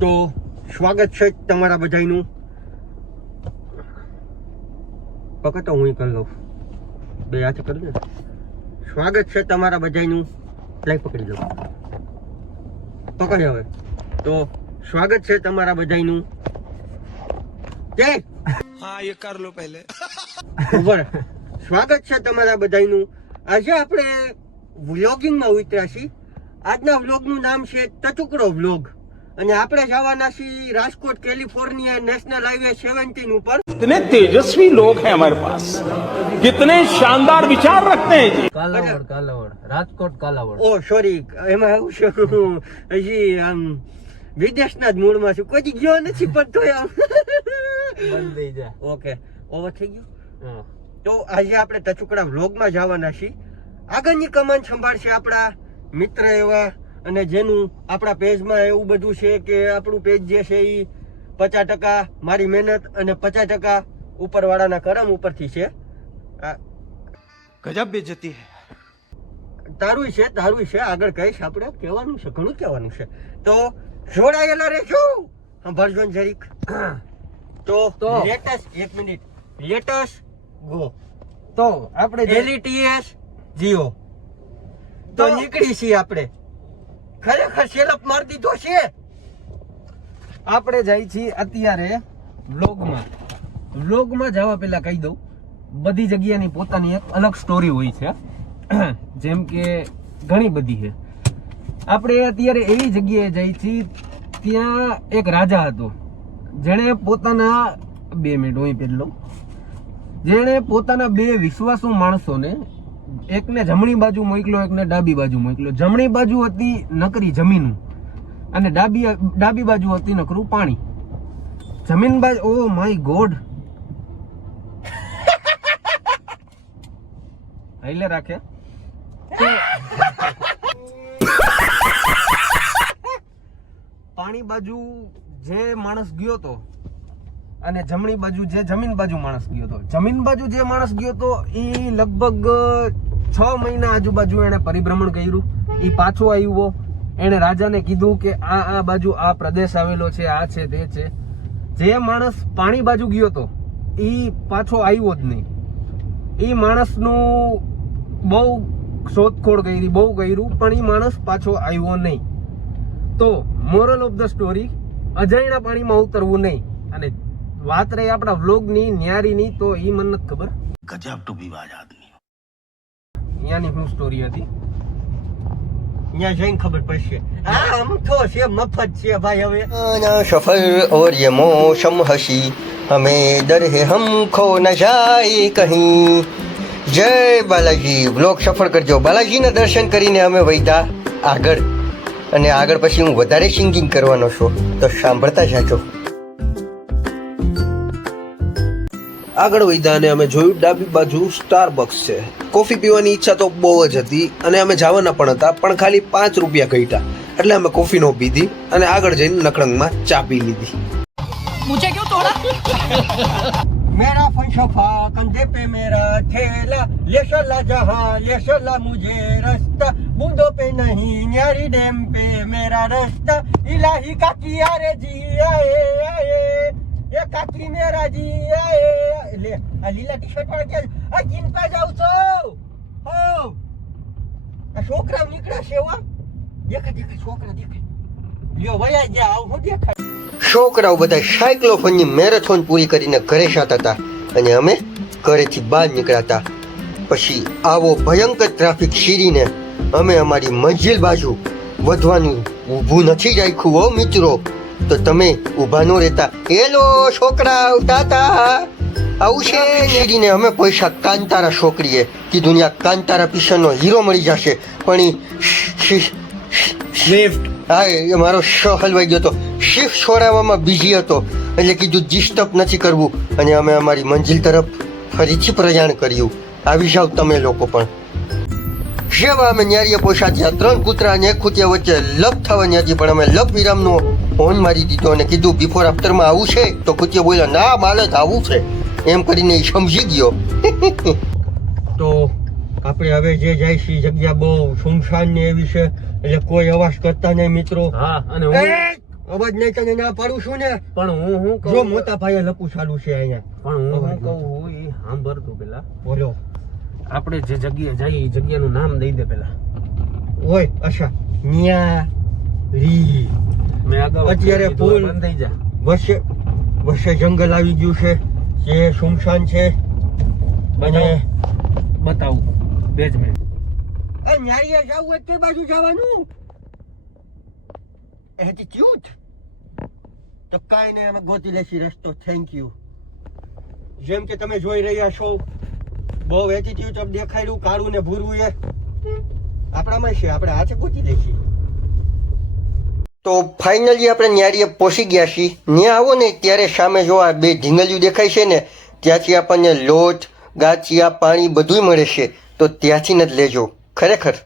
તો સ્વાગત છે તમારા બધાનું. પકડો હું કરી લઉં, બે હાથે કરી દે. સ્વાગત છે તમારા બધાનું. લાઈક પકડી લો, પકડ હવે. તો સ્વાગત છે તમારા બધાનું. કે हाँ ये कर लो पहले. ઉપર સ્વાગત છે તમારા બધાનું. આજે આપણે વ્લોગિંગમાં ઉતર્યા છીએ. આજના વ્લોગનું નામ છે ટચુકડો વ્લોગ. અને આપણે જવાના છીએ રાજકોટ કેલિફોર્નિયા નેશનલ હાઈવે 17 ઉપર. कितने तेजस्वी लोग हैं हमारे पास, कितने शानदार विचार रखते हैं जी. કાલાવડ રાજકોટ કાલાવડ. ઓ સોરી, એમાં એવું છે હું હજી આમ વિદેશના જ મૂળમાં છું. કોઈ ગયો નથી પણ તોય આમ બંધ થઈ જાય. ઓકે, ઓવર થઈ ગયું. હા. તો આજે આપણે ટચુકડા વ્લોગમાં જવાના છીએ. આગળની કમાન સંભાળશે આપણા મિત્ર એવા, અને જેનું આપણા પેજમાં એવું બધું છે કે આપણું પેજ જે છે એ 50% મારી મહેનત અને 50% ઉપરવાળાના કરમ ઉપરથી છે. गजब बेइज्जती है. તારું છે આગળ કહીશ. આપણે કહેવાનું છે, ઘણું કહેવાનું છે. તો જોડાયેલા રહેજો, સંભાળજો ને જરીક. તો લેટેસ્ટ, એક મિનિટ, લેટેસ્ટ ગો. તો આપણે LTS જીઓ તો નીકળી છીએ આપણે. ખરેખર સેલઅપ મારી દીધો છે. આપણે જાય છીએ અત્યારે વ્લોગમાં જવા પહેલા કહી દઉં, બધી જગ્યાની પોતાની એક અલગ સ્ટોરી હોય છે. જેમ કે ઘણી બધી છે. આપણે અત્યારે એવી જગ્યાએ જઈએ છીએ, ત્યાં એક રાજા હતો જેણે પોતાના 2 મિનિટ હોય પહેલો જેણે પોતાના 2 વિશ્વાસુ માણસોને, એકને જમણી બાજુ મોકલ્યો, એકને ડાબી બાજુ મોકલ્યો. જમણી બાજુ હતી નકરી જમીન અને ડાબી બાજુ હતી નકરું પાણી. જમીન બાજુ, ઓ માય ગોડ, હાઈલે રાખે. પાણી બાજુ જે માણસ ગયો તો અને જમણી બાજુ જે જમીન બાજુ માણસ ગયો તો, જમીન બાજુ જે માણસ ગયો તો એ લગભગ 6 મહિના આજુબાજુ એને પરિભ્રમણ કર્યું. એ પાછો આવ્યો, એને રાજાને કીધું કે આ બાજુ આ પ્રદેશ આવેલો છે, આ છે તે છે. જે માણસ પાણી બાજુ ગયો તો એ પાછો આવ્યો જ નહીં. એ માણસનું બહુ શોધખોળ કરી, બહુ કર્યું, પણ એ માણસ પાછો આવ્યો નહીં. તો મોરલ ઓફ ધ સ્ટોરી, અજાણ્યા પાણીમાં ઉતરવું નહીં. અને વાત રહી આપણા વ્લોગની ન્યારીની, તો એ મને નથી ખબર. गजब टू बी बाज आदमी. અહીંયાની શું સ્ટોરી હતી અહીંયા જઈને ખબર પડશે. આમ તો છે મફત છે ભાઈ. હવે सफर और ये मौसम हसी हमें डर है हम खो न जाए कहीं. जय बालाजी. વ્લોગ સફળ કરજો. બાલાજીના દર્શન કરીને અમે વૈધા આગળ, અને આગળ પછી હું વધારે સિંગિંગ કરવાનો છું, તો સાંભળતા જાજો. આગળ વધ્યા અને અમે જોયું ડાબી બાજુ સ્ટારબક્સ છે. કોફી પીવાની ઈચ્છા તો બહુ જ હતી અને અમે જવાના પણ હતા, પણ ખાલી 5 રૂપિયા ઘટ્યા એટલે અમે કોફી નો પીધી અને આગળ જઈને નકળંગમાં ચા પી લીધી. मुझे क्यों तोड़ा? मेरा फलसफा कंधे पे मेरा ठेला, ले चला जहाँ ले चला मुझे रास्ता, बूंदों पे नहीं न्यारी डैम पे मेरा रास्ता, इलाही का किया रे जी आए आए, ये काकी मेरा જી આए. લે આ લીલા ટી શર્ટ વાળા કે આ ચિંતા જાવ છો હો. આ છોકરા નીકળ્યા છે વા. દેખાય છોકરા દેખાય. લ્યો વયા ગયા, આવ હું દેખાય. છોકરાઓ બધા સાયક્લોફોનની મેરેથોન પૂરી કરીને ઘરે જતા હતા અને અમે ઘરેથી બહાર નીકળ્યા. પછી આવો ભયંકર ટ્રાફિક શીરીને અમે અમારી મંજિલ બાજુ વધવાનું ઊભું નથી રાખ્યું હો મિત્રો. તો તમે ઊભા ન રહેતા. હેલો છોકરા, ટાટા આવું છે શીરીને અમે પૈસા કાંતારા છોકરીએ કીધું ને આ કાંતારા પિક્ચરનો હીરો મળી જશે, પણ સ્વિફ્ટ, હા એ મારો શો હલવાઈ ગયો હતો. શિફ્ટ છોડાવવામાં બીજી હતો એટલે કીધું ડિસ્ટર્બ નથી કરવું, અને અમે અમારી મંજિલ તરફ ફરીથી પ્રયાણ કર્યું. આવી જાવ તમે લોકો પણ. જેવા અમે ન્યારીએ પહોંચ્યા ત્યાં 3 કૂતરા અને 1 કૂતિયા વચ્ચે લપ થવાની હતી, પણ અમે લપ વિરામનો ફોન મારી દીધો અને કીધું બિફોર આફ્ટરમાં આવું છે. તો કૂતિયો બોલ્યો ના મારે જ આવું છે, એમ કરીને એ સમજી ગયો. તો આપણે હવે જે જાય છે જગ્યા બહુ સુમસાન ને એવી છે, એટલે કોઈ અવાજ કરતા નહીં મિત્રો. હા, અને અવાજ નહીં તને ના પાડું છું ને. પણ હું જો મોટા ભાઈએ લપુ ચાલુ છે અહીંયા. પણ હું કહું એ સાંભળ તું પેલા. બોલો. આપણે જે જગ્યાએ જઈએ એ જગ્યાનું નામ દઈ દે પેલા. ઓય અચ્છા ન્યા રી મેં આગળ અત્યારે પુલ બંધ થઈ જા. વચ્ચે વચ્ચે જંગલ આવી ગયું છે જે સુમસાન છે અને બતાવું 2 જ મિનિટ. ન્યારીએ જવું હોય તે બાજુ જવાનું એટીટ્યુડ તો કાંઈ નહીં અમે ગોતી લેશી રસ્તો. Thank you. જેમ કે તમે જોઈ રહ્યા છો બહુ એટીટ્યુડ દેખાડ્યું કાળું ને ભૂરવું એ આપણામાં છે. આપણે હાથે ગોતી લેશી. તો ફાઇનલી આપણે ન્યારીએ પહોંચી ગયા છીએ. ત્યાં આવો ને ત્યારે સામે જો આ 2 ઢીંગલીઓ દેખાય છે ને ત્યાંથી આપણને લોટ ગાંઠિયા પાણી બધુંય મળે છે. તો ત્યાંથી જ લેજો ખરેખર.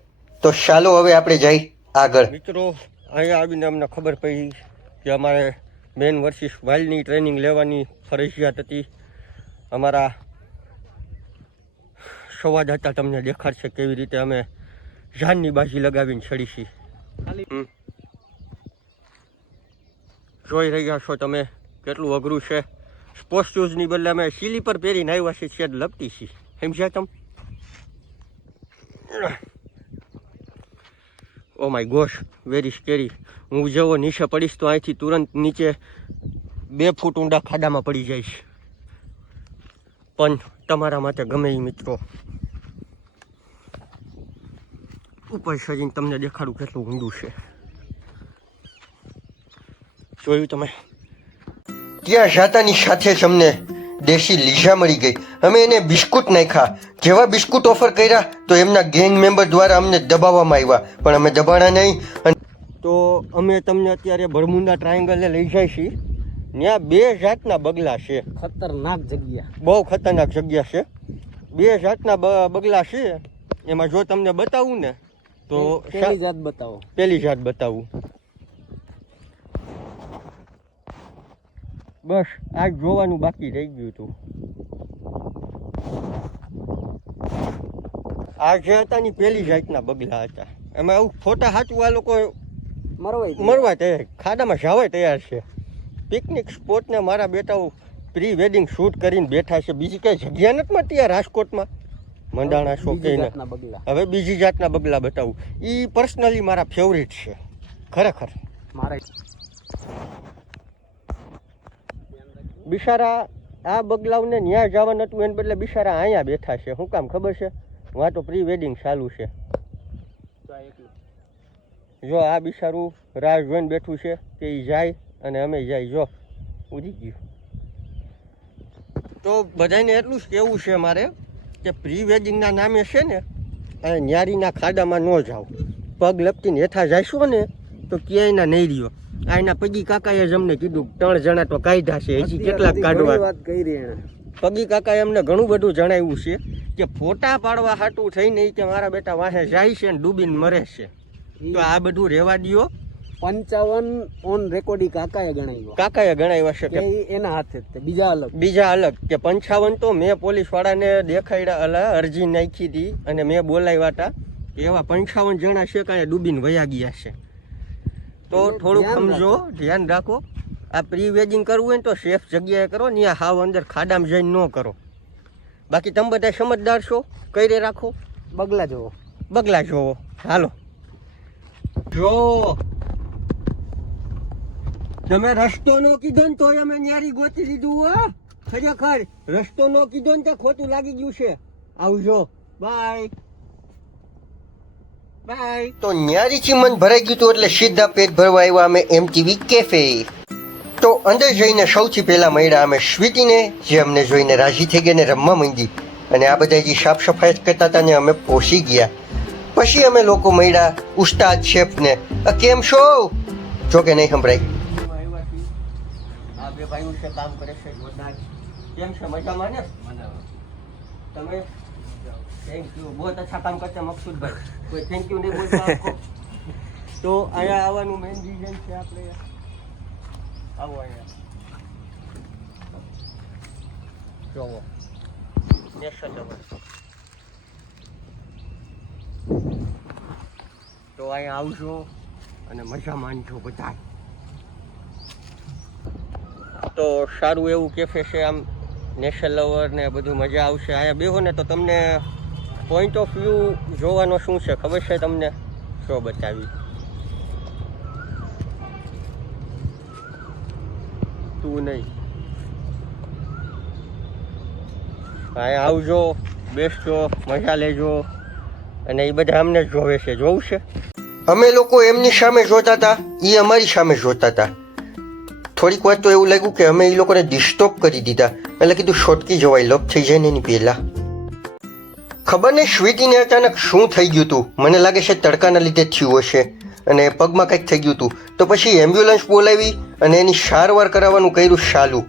તો ચાલો હવે આપણે જઈ આગળ. મિત્રો અહીંયા આવીને અમને ખબર પડી કે અમારે મેન વર્સિસ વાઇલ્ડની ટ્રેનિંગ લેવાની ફરજિયાત હતી. અમારા સંવાદદાતા તમને દેખાડશે કેવી રીતે અમે જાનની બાજી લગાવીને ચડી છીએ. જોઈ રહ્યા છો તમે કેટલું અઘરું છે. સ્પોર્ટ્સ શૂઝની બદલે અમે સ્લીપર પહેરીને આવ્યા છીએ શેડ લપટી છીએ. સમજ્યા તમે? Oh my gosh very scary. હું જેવો નીચે પડીશ તો અહીંથી તુરંત નીચે 2 ફૂટ ઊંડા ખાડામાં પડી જઈશ. પણ તમારા માટે ગમે એ મિત્રો ઉપર સજીને તમને દેખાડું કેટલું ઊંડું છે. જોયું તમે? ત્યાં જાતાની સાથે જ અમને દેશી લીઝા મળી ગઈ. અમે એને બિસ્કુટ નાખ્યા. જેવા બિસ્કુટ ઓફર કર્યા તો એમના ગેંગ મેમ્બર દ્વારા અમને દબાવવામાં આવ્યા પણ અમે દબાણા નહીં. તો અમે તમને અત્યારે બરમુડા ટ્રાયેંગલે લઈ જાય છીએ. ત્યાં 2 જાતના બગલા છે. ખતરનાક જગ્યા. બહુ ખતરનાક જગ્યા છે. 2 જાતના બગલા છે. એમાં જો તમને બતાવું ને તો પેલી જાત બતાવો. પેલી જાત બતાવું. બસ આ જોવાનું બાકી રહી ગયું હતું. આ જે હતા ની પેલી જાતના બગલા હતા. એમાં એવું ફોટા સાચું આ લોકો મરવા તૈયાર, ખાડામાં જવા તૈયાર છે. પિકનિક સ્પોટને મારા બેટાઓ પ્રી વેડિંગ શૂટ કરીને બેઠા છે. બીજી કઈ જગ્યા નથી મળતી આ રાજકોટમાં. મંડાણા શોખીને હવે બીજી જાતના બગલા બતાવું. એ પર્સનલી મારા ફેવરિટ છે ખરેખર. મારા બિચારા આ બગલાઓને ન્યા જવા નતું એને બદલે બિચારા અહીંયા બેઠા છે. શું કામ ખબર છે? વાં તો પ્રી વેડિંગ ચાલુ છે. જો આ બિચારું રાહ જોઈને બેઠું છે કે એ જાય અને અમે જાય. જો ઉડી ગયું. તો બધાને એટલું જ કહેવું છે મારે કે પ્રી વેડિંગના નામે છે ને અને ન્યારીના ખાડામાં ન જાઓ. પગ લપટીને હેઠા જઈશું ને તો ક્યાંયના નહીં રહ્યો. આ એના પગી કાકાએ જ અમને કીધું 3 જણા તો કાઢ્યા છે. હજી કેટલાક કાઢવા. વાત કરી એને. પગી કાકાએ અમને ઘણું બધું જણાવ્યું છે કે ફોટા પાડવા હાટું થઈને કે મારા બેટા વાહે જાય છે ને ડૂબીને મરે છે. તો આ બધું રહેવા દ્યો. 55 ઓન રેકોર્ડિંગ કાકાએ ગણાવ્યા છે કે એના હાથે બીજા અલગ કે 55 તો મેં પોલીસ વાળાને દેખાડ્યા અરજી નાખી હતી અને મેં બોલાવ્યા હતા. એવા 55 જણા છે કાંઈ ડૂબીને વયા ગયા છે. તો થોડુંક સમજો, ધ્યાન રાખો. આ પ્રી વેડિંગ કરવું હોય ને તો સેફ જગ્યાએ કરો. ત્યાં હાવ અંદર ખાડામાં જઈને ન કરો. બાકી તમે બધા સમજદાર છો, કરી રાખો. બગલા જોવો. હાલો જો તમે રસ્તો નો કીધો ને તોય અમે ન્યારી ગોતી લીધું. હો ખરેખર રસ્તો નો કીધો ને તો ખોટું લાગી ગયું છે. આવજો. Bye bye. તો ન્યારીથી મન ભરાઈ ગયું હતું એટલે સીધા પેટ ભરવા આવ્યા અમે MTV કેફે. તો અંદર જઈને સૌથી પહેલા મળ્યા અમે સ્વીટીને, જે અમને જોઈને રાજી થઈ ગઈ ને રમવા માંડી. અને આ બધા જે સાફ સફાઈ કરતા હતા ને અમે પહોંચી ગયા. પછી અમે લોકો મળ્યા ઉસ્તાદ શેફને. કેમ છો? જો કે નહીં સંભળાય. આ 2 ભાઈઓ છે કામ કરે છે જોરદાર. કેમ છે? મજામાં ને? તમે? Thank you. બહુ અચ્છા કામ કરતા મકસૂદભાઈ. કોઈ થેન્ક યુ નહીં બોલતા આપકો. તો અહીંયા આવવાનું મેઇન રીઝન છે આપણે આવો અહીંયા જોવો નેશન લેવલ. તો અહીંયા આવજો અને મજા માણજો બધા. તો સારું એવું કેફે છે, આમ નેચર લવર ને બધું મજા આવશે. અહીંયા બેહો ને તો તમને પોઈન્ટ ઓફ વ્યૂ જોવાનો શું છે ખબર છે તમને? શો બતાવી તું નહીં. અહીંયા આવજો, બેસજો, મજા લેજો. અને એ બધા અમને જ જોવે છે. જોવું છે? અમે લોકો એમની સામે જોતા હતા, એ અમારી સામે જોતા હતા. થોડીક વાર તો એવું લાગ્યું કે અમે એ લોકોને ડિસ્ટર્બ કરી દીધા, એટલે કીધું શોટકી જવાય, લપ થઈ જાય ને એની પહેલા. ખબર નહીં સ્વીટીને અચાનક શું થઈ ગયું હતું. મને લાગે છે તડકાના લીધે થયું હશે અને પગમાં કંઈક થઈ ગયું હતું. તો પછી એમ્બ્યુલન્સ બોલાવી અને એની સારવાર કરાવવાનું કર્યું ચાલુ.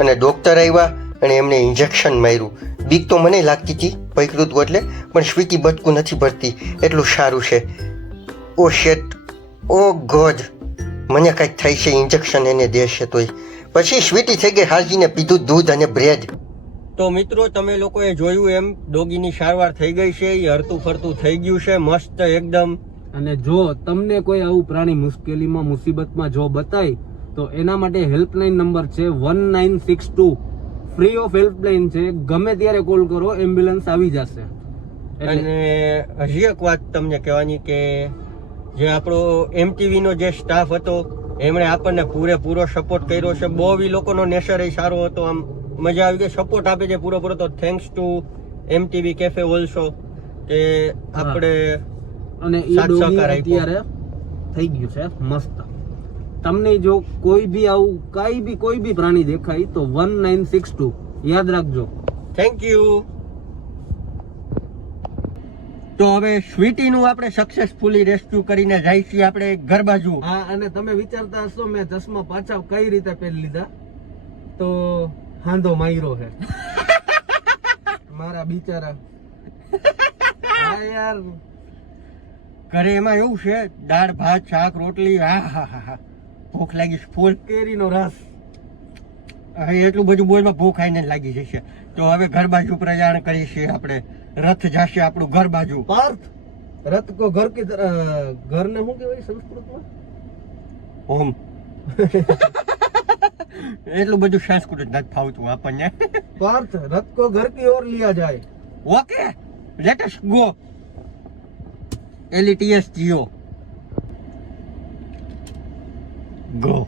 અને ડૉક્ટર આવ્યા અને એમને ઇન્જેક્શન માર્યું. બીક તો મને લાગતી હતી પૈકૃત એટલે, પણ સ્વીટી બચકું નથી ભરતી એટલું સારું છે. ઓ શેટ, ઓ ગોડ, મને કંઈક થાય છે. ઇન્જેક્શન એને દેશે તોય. પછી સ્વીટી થઈ ગઈ હાજીને પીધું દૂધ અને બ્રેડ. તો મિત્રો તમે લોકોએ જોયું એમ ડોગીની સારવાર થઈ ગઈ છે, એ હરતું ફરતું થઈ ગયું છે મસ્ત એકદમ. અને જો તમને કોઈ આવું પ્રાણી મુશ્કેલીમાં મુસીબતમાં જો બતાય તો એના માટે હેલ્પલાઇન નંબર છે 1962. ફ્રી ઓફ હેલ્પલાઇન છે, ગમે ત્યારે કોલ કરો, એમ્બ્યુલન્સ આવી જશે. અને હજી એક વાત તમને કહેવાની કે જે આપણો MTV નો જે સ્ટાફ હતો એમણે આપણને પૂરેપૂરો સપોર્ટ કર્યો છે. બહુ એ લોકોનો નેચર એ સારો હતો, આમ મજા આવી ગઈ, સપોર્ટ આપે છે પૂરો. તો thanks to MTV cafe also કે આપણે અને એ ડોગી અત્યારે થઈ ગયું છે મસ્ત. તમને જો કોઈ બી આવું કોઈ બી પ્રાણી દેખાય તો 1962 યાદ રાખજો. Thank you. તો હવે સ્વીટીનું આપણે સક્સેસફુલી રેસ્ક્યુ કરીને જાય છીએ આપણે ઘર બાજુ. હા, અને તમે વિચારતા હશો મેં ચશ્મા પાછા કઈ રીતે પહેરી લીધા, તો હાંધો માયરો છે મારા બિચારા. હા યાર, ઘરે એમાં એવું છે દાળ ભાત શાક રોટલી, હા ભૂખ લાગી ફૂલ. કેરીનો રસ, હવે એટલું બધું બોલમાં ભૂખ આઈને લાગી જશે. તો હવે ઘર બાજુ પ્રયાણ કરીશું આપણે. રથ જશે આપણું ઘર બાજુ. પાર્થ, રથ કો ઘર કી ઘરને શું કહેવાય સંસ્કૃતમાં? હોમ. એટલું બધું સંસ્કૃત નથી ફાવતું આપણને. પાર્થ, રથ કો ઘર કી ઓર લિયા જાય. Okay, let us go. LETS Jio go.